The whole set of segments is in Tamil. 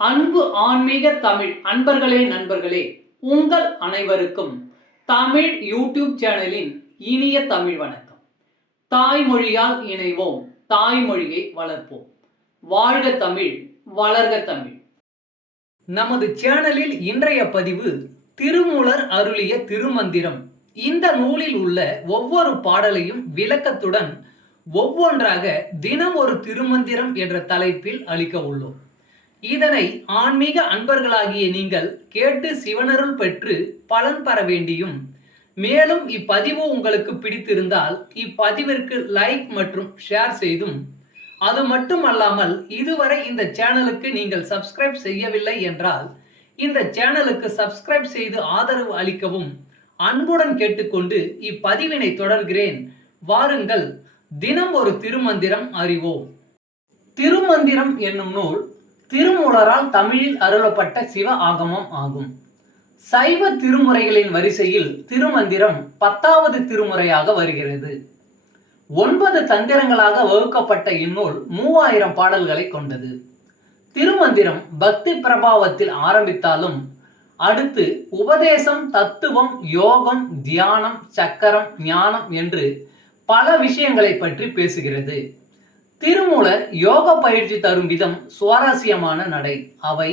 அன்பு ஆன்மீக தமிழ் அன்பர்களே நண்பர்களே, உங்கள் அனைவருக்கும் தமிழ் யூடியூப் சேனலின் இனிய தமிழ் வணக்கம். தாய்மொழியால் இணைவோம், தாய்மொழியை வளர்ப்போம். வாழ்க தமிழ், வளர்க தமிழ். நமது சேனலில் இன்றைய பதிவு திருமூலர் அருளிய திருமந்திரம். இந்த நூலில் உள்ள ஒவ்வொரு பாடலையும் விளக்கத்துடன் ஒவ்வொன்றாக தினம் ஒரு திருமந்திரம் என்ற தலைப்பில் அளிக்க உள்ளோம். இதனை ஆன்மீக அன்பர்களாகிய நீங்கள் கேட்டு சிவனருள் பெற்று பலன் பெற வேண்டியும், மேலும் இப்பதிவு உங்களுக்கு பிடித்திருந்தால் இப்பதிவிற்கு லைக் மற்றும் ஷேர் செய்தும், அது மட்டுமல்லாமல் இதுவரை இந்த சேனலுக்கு நீங்கள் சப்ஸ்கிரைப் செய்யவில்லை என்றால் இந்த சேனலுக்கு சப்ஸ்கிரைப் செய்து ஆதரவு அளிக்கவும் அன்புடன் கேட்டுக்கொண்டு இப்பதிவினை தொடர்கிறேன். வாருங்கள், தினம் ஒரு திருமந்திரம் அறிவோம். திருமந்திரம் என்னும் நூல் திருமூலரால் தமிழில் அருளப்பட்ட சிவ ஆகமம் ஆகும். சைவ திருமுறைகளின் வரிசையில் திருமந்திரம் 10வது திருமுறையாக வருகிறது. 9 தந்திரங்களாக வகுக்கப்பட்ட இந்நூல் 3000 பாடல்களை கொண்டது. திருமந்திரம் பக்தி பிரபாவத்தில் ஆரம்பித்தாலும் அடுத்து உபதேசம், தத்துவம், யோகம், தியானம், சக்கரம், ஞானம் என்று பல விஷயங்களை பற்றி பேசுகிறது. திருமூலர் யோக பயிற்சி தரும் விதம் சுவாரஸ்யமான நடை. அவை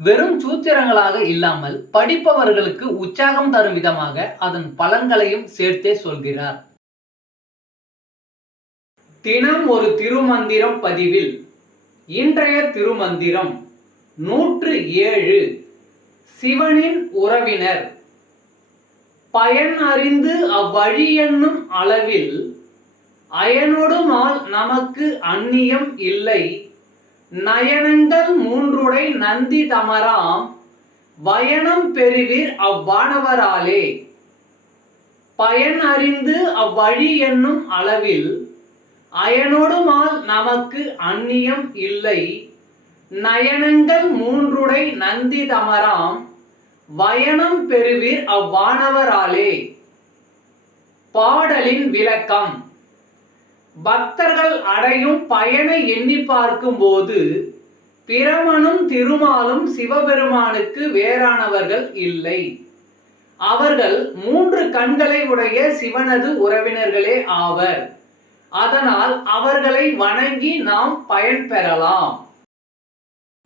வெறும் சூத்திரங்களாக இல்லாமல் படிப்பவர்களுக்கு உற்சாகம் தரும் விதமாக அதன் பலன்களையும் சேர்த்தே சொல்கிறார். தினம் ஒரு திருமந்திரம் பதிவில் இன்றைய திருமந்திரம் 107. சிவனின் உறவினர். பயன் அறிந்து அவ்வழி என்னும் அளவில் அயனொடுமால் நமக்கு அந்நியம் இல்லை. நயனங்கள் மூன்றுடை நந்தி தமராம் வயனம் பெறுவீர் அவ்வானவராலே. பயன் அறிந்து அவ்வழி என்னும் அளவில் அயனொடுமால் நமக்கு அந்நியம் இல்லை. நயனங்கள் மூன்றுடை நந்தி தமராம் வயனம் பெறுவீர் அவ்வானவராலே. பாடலின் விளக்கம். பக்தர்கள் அடையும் பயனை எண்ணி பார்க்கும் போது பிரமனும் திருமாலும் சிவபெருமானுக்கு வேறானவர்கள் இல்லை. அவர்கள் 3 கண்களை உடைய சிவனது உறவினர்களே ஆவர். அதனால் அவர்களை வணங்கி நாம் பயன் பெறலாம்.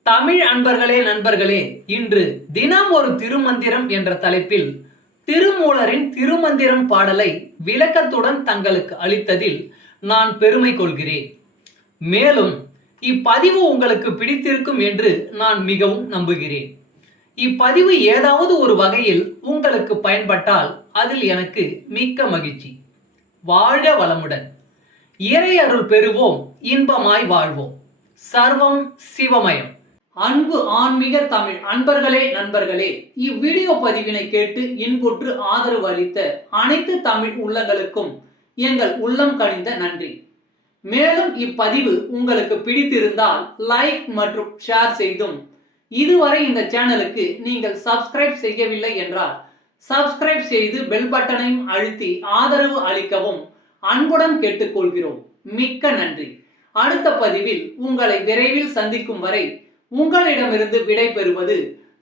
தமிழ் அன்பர்களே நண்பர்களே, இன்று தினம் ஒரு திருமந்திரம் என்ற தலைப்பில் திருமூலரின் திருமந்திரம் பாடலை விளக்கத்துடன் தங்களுக்கு அளித்ததில் நான் பெருமை கொள்கிறேன். மேலும் இப்பதிவு உங்களுக்கு பிடித்திருக்கும் என்று நான் மிகவும் நம்புகிறேன். இப்பதிவு ஏதாவது ஒரு வகையில் உங்களுக்கு பயன்பட்டால் அதில் எனக்கு மிக்க மகிழ்ச்சி. வாழ்க வளமுடன். இறை அருள் பெறுவோம், இன்பமாய் வாழ்வோம். சர்வம் சிவமயம். அன்பு ஆன்மீக தமிழ் அன்பர்களே நண்பர்களே, இவ்வீடியோ பதிவினை கேட்டு இன்புற்று ஆதரவு அளித்த அனைத்து தமிழ் உள்ளங்களுக்கும் எங்கள் உள்ளம் கனிந்த நன்றி. மேலும் இப்பதிவு உங்களுக்கு பிடித்திருந்தால் லைக் மற்றும் ஷேர் செய்தும், இதுவரை இந்த சேனலுக்கு நீங்கள் சப்ஸ்கிரைப் செய்யவில்லை என்றால் சப்ஸ்கிரைப் செய்து பெல் பட்டனையும் அழுத்தி ஆதரவு அளிக்கவும் அன்புடன் கேட்டுக்கொள்கிறோம். மிக்க நன்றி. அடுத்த பதிவில் உங்களை விரைவில் சந்திக்கும் வரை உங்களிடமிருந்து விடை பெறுவது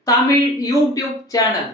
தமிழ் யூடியூப் சேனல்.